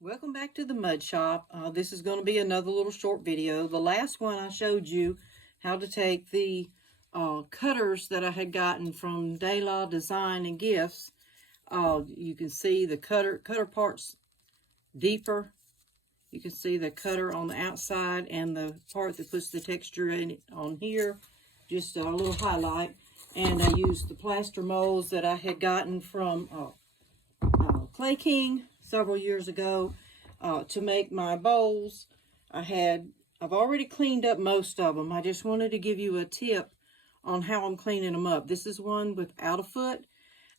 Welcome back to the Mud Shop. This is going to be another little short video. The last one I showed you how to take the cutters that I had gotten from Dianna Design and Gifts. You can see the cutter parts deeper. You can see the cutter on the outside and the part that puts the texture in it on here. Just a little highlight. And I used the plaster molds that I had gotten from Clay King several years ago to make my bowls. I've already cleaned up most of them. I just wanted to give you a tip on how I'm cleaning them up. This is one without a foot.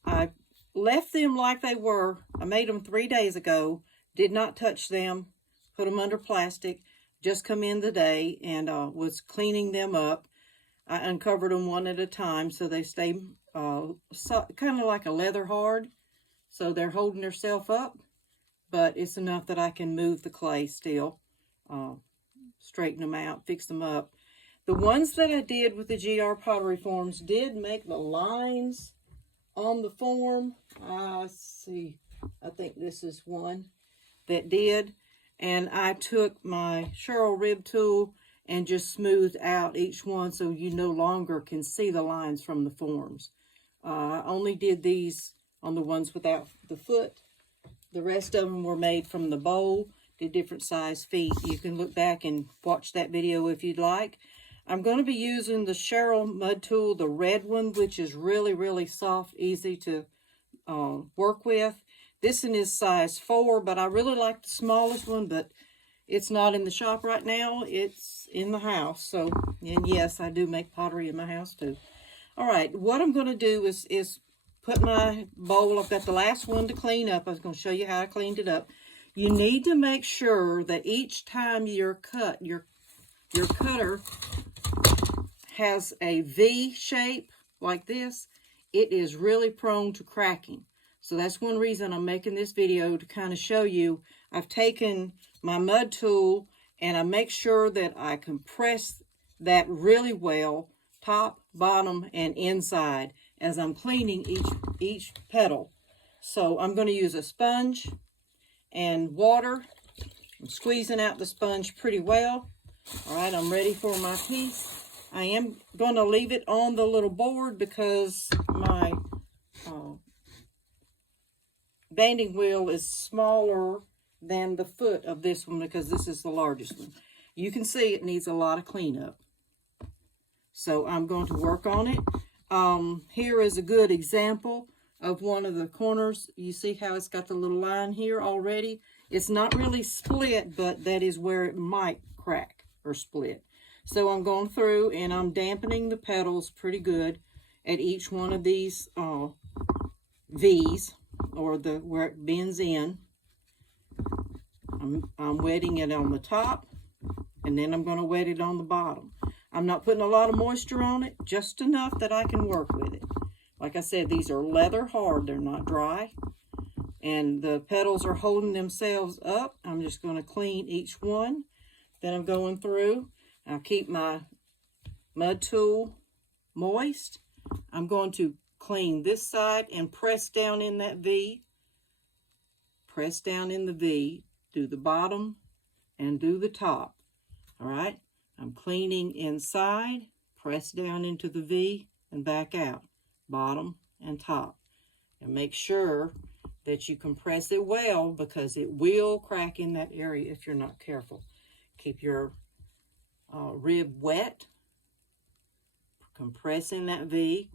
I left them like they were. I made them 3 days ago. Did not touch them. Put them under plastic. Just come in today and was cleaning them up. I uncovered them one at a time so they stay kind of like a leather hard. So they're holding themselves up, but it's enough that I can move the clay still, straighten them out, fix them up. The ones that I did with the GR pottery forms did make the lines on the form. Let's see, I think this is one that did. And I took my Cheryl rib tool and just smoothed out each one so you no longer can see the lines from the forms. I only did these on the ones without the foot. The rest of them were made from the bowl, did different size feet. You can look back and watch that video if you'd like. I'm going to be using the Cheryl mud tool, the red one, which is really, really soft, easy to work with. This one is size 4, but I really like the smallest one, but it's not in the shop right now. It's in the house. So, and yes, I do make pottery in my house too. All right, what I'm going to do is put my bowl. I've got the last one to clean up. I was going to show you how I cleaned it up. You need to make sure that each time your cutter has a V shape like this, it is really prone to cracking. So that's one reason I'm making this video, to kind of show you. I've taken my mud tool and I make sure that I compress that really well, top, bottom, and inside, as I'm cleaning each petal. So I'm going to use a sponge and water. I'm squeezing out the sponge pretty well. All right, I'm ready for my piece. I am going to leave it on the little board because my banding wheel is smaller than the foot of this one, because this is the largest one. You can see it needs a lot of cleanup. So I'm going to work on it. Here is a good example of one of the corners. You see how it's got the little line here already? It's not really split, but that is where it might crack or split. So I'm going through and I'm dampening the petals pretty good at each one of these V's, or where it bends in. I'm wetting it on the top, and then I'm going to wet it on the bottom. I'm not putting a lot of moisture on it, just enough that I can work with it. Like I said, these are leather hard, they're not dry. And the petals are holding themselves up. I'm just going to clean each one. Then I'm going through. I'll keep my mud tool moist. I'm going to clean this side and press down in that V. Press down in the V. Do the bottom and do the top. All right. I'm cleaning inside, press down into the V and back out, bottom and top. And make sure that you compress it well, because it will crack in that area if you're not careful. Keep your rib wet, compress in that V,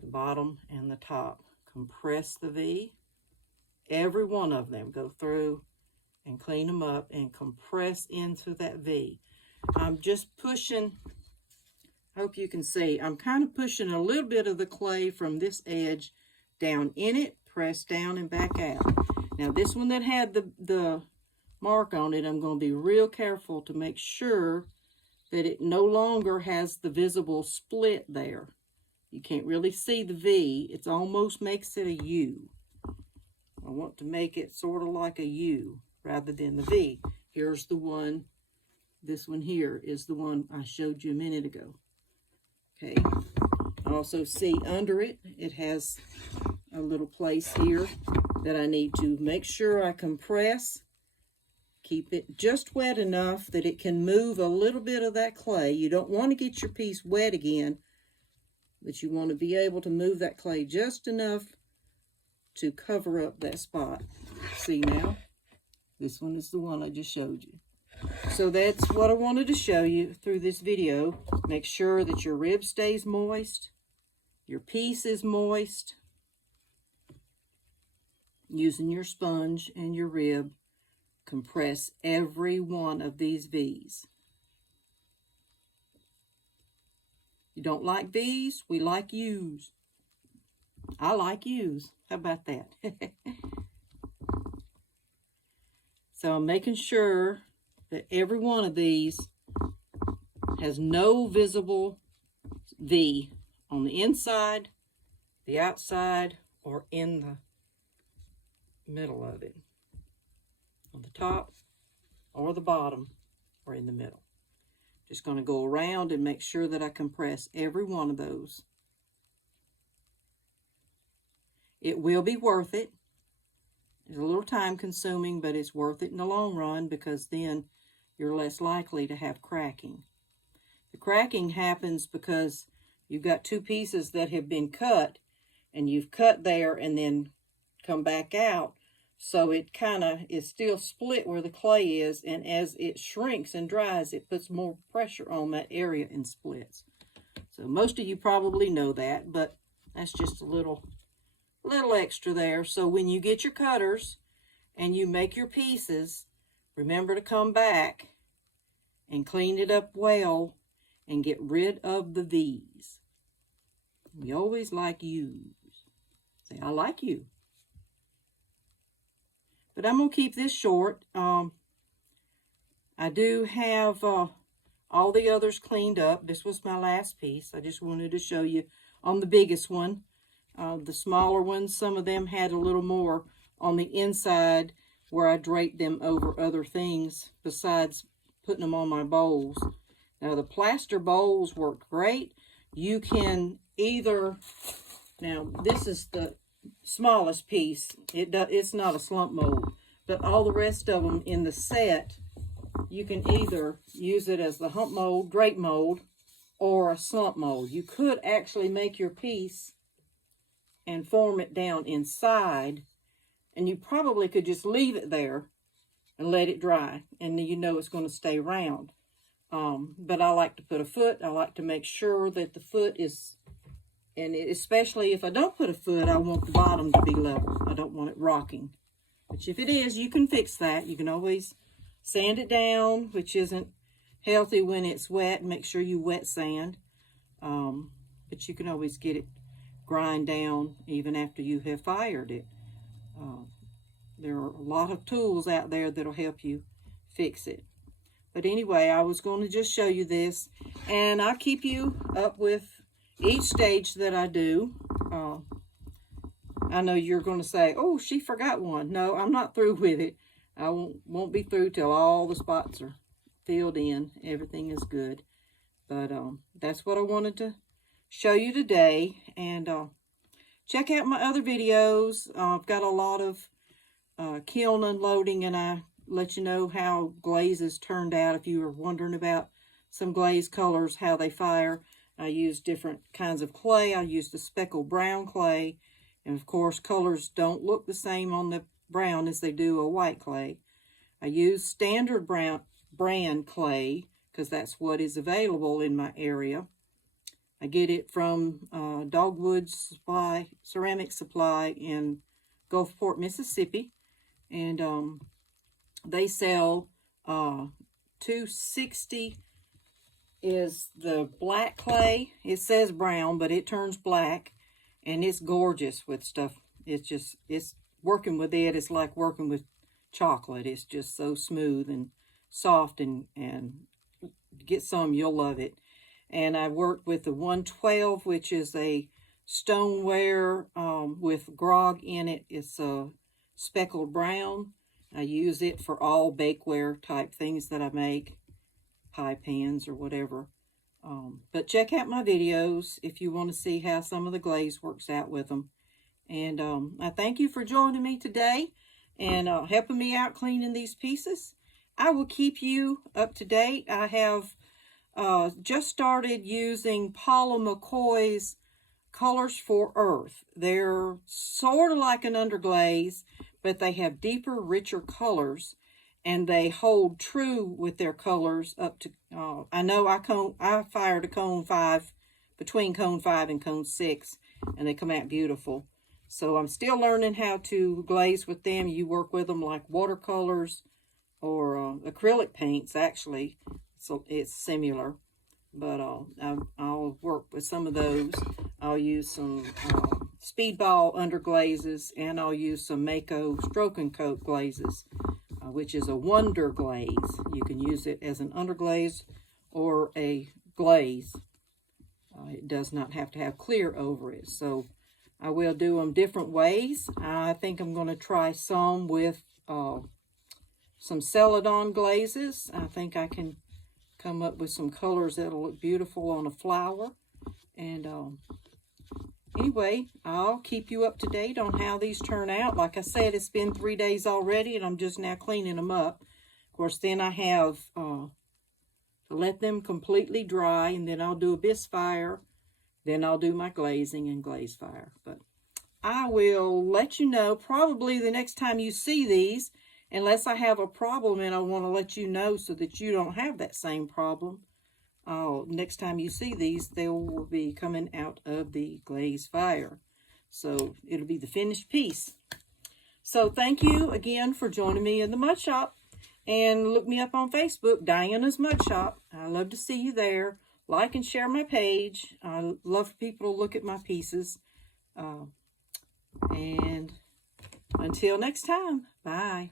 the bottom and the top. Compress the V, every one of them. Go through and clean them up and compress into that V. I'm just pushing, I hope you can see, I'm kind of pushing a little bit of the clay from this edge down in it, press down and back out. Now this one that had the mark on it, I'm going to be real careful to make sure that it no longer has the visible split there. You can't really see the V, it almost makes it a U. I want to make it sort of like a U rather than the V. Here's the one. This one here is the one I showed you a minute ago. Okay. Also see under it, it has a little place here that I need to make sure I compress Keep it just wet enough that it can move a little bit of that clay. You don't want to get your piece wet again, but you want to be able to move that clay just enough to cover up that spot. See now? This one is the one I just showed you. So that's what I wanted to show you through this video. Make sure that your rib stays moist, your piece is moist. Using your sponge and your rib, compress every one of these V's. You don't like V's? We like U's. I like U's. How about that? So I'm making sure that every one of these has no visible V on the inside, the outside, or in the middle of it. On the top or the bottom or in the middle. Just going to go around and make sure that I compress every one of those. It will be worth it. It's a little time consuming, but it's worth it in the long run because then you're less likely to have cracking. The cracking happens because you've got two pieces that have been cut, and you've cut there and then come back out. So it kind of is still split where the clay is, and as it shrinks and dries, it puts more pressure on that area and splits. So most of you probably know that, but that's just a little extra there. So when you get your cutters and you make your pieces, remember to come back and clean it up well and get rid of the V's. We always like U's. Say, I like you. But I'm going to keep this short. I do have all the others cleaned up. This was my last piece. I just wanted to show you on the biggest one. The smaller ones, some of them had a little more on the inside where I draped them over other things besides putting them on my bowls. Now the plaster bowls worked great. You can either, now this is the smallest piece. It's not a slump mold, but all the rest of them in the set, you can either use it as the hump mold, drape mold, or a slump mold. You could actually make your piece and form it down inside, and you probably could just leave it there and let it dry, and then you know it's going to stay round. But I like to put a foot. I like to make sure that the foot is, and especially if I don't put a foot, I want the bottom to be level. I don't want it rocking. Which if it is, you can fix that. You can always sand it down, which isn't healthy when it's wet. Make sure you wet sand. But you can always get it grind down even after you have fired it. There are a lot of tools out there that'll help you fix it. But anyway, I was going to just show you this, and I'll keep you up with each stage that I do. I know you're going to say, oh, she forgot one. No, I'm not through with it. I won't be through till all the spots are filled in. Everything is good. But that's what I wanted to show you today. And check out my other videos. I've got a lot of kiln unloading, and I let you know how glazes turned out. If you were wondering about some glaze colors, how they fire, I use different kinds of clay. I use the speckled brown clay, and of course colors don't look the same on the brown as they do a white clay. I use standard brand clay because that's what is available in my area. I get it from Dogwood Ceramic Supply in Gulfport, Mississippi, and they sell $2.60 is the black clay. It says brown, but it turns black, and it's gorgeous with stuff. It's working with it. It's like working with chocolate. It's just so smooth and soft, and get some, you'll love it. And I worked with the 112, which is a stoneware with grog in it. It's a speckled brown. I use it for all bakeware type things that I make, pie pans or whatever. But check out my videos if you want to see how some of the glaze works out with them. And I thank you for joining me today and helping me out cleaning these pieces. I will keep you up to date. I have just started using Paula McCoy's Colors for Earth. They're sort of like an underglaze, but they have deeper, richer colors, and they hold true with their colors up to, I know I fired a cone 5, between cone 5 and cone 6, and they come out beautiful. So I'm still learning how to glaze with them. You work with them like watercolors or acrylic paints, actually. So it's similar. But I'll work with some of those. I'll use some Speedball underglazes, and I'll use some Mako Stroke and Coat glazes, which is a wonder glaze. You can use it as an underglaze or a glaze. It does not have to have clear over it. So I will do them different ways. I think I'm going to try some with some Celadon glazes. I think I can come up with some colors that'll look beautiful on a flower. And anyway, I'll keep you up to date on how these turn out. Like I said, it's been 3 days already, and I'm just now cleaning them up. Of course, then I have to let them completely dry, and then I'll do a bisque fire. Then I'll do my glazing and glaze fire. But I will let you know probably the next time you see these, unless I have a problem and I want to let you know so that you don't have that same problem. Next time you see these, they will be coming out of the glaze fire. So it'll be the finished piece. So thank you again for joining me in the mud shop. And look me up on Facebook, Dianna's Mud Shop. I love to see you there. Like and share my page. I love for people to look at my pieces. And until next time, bye.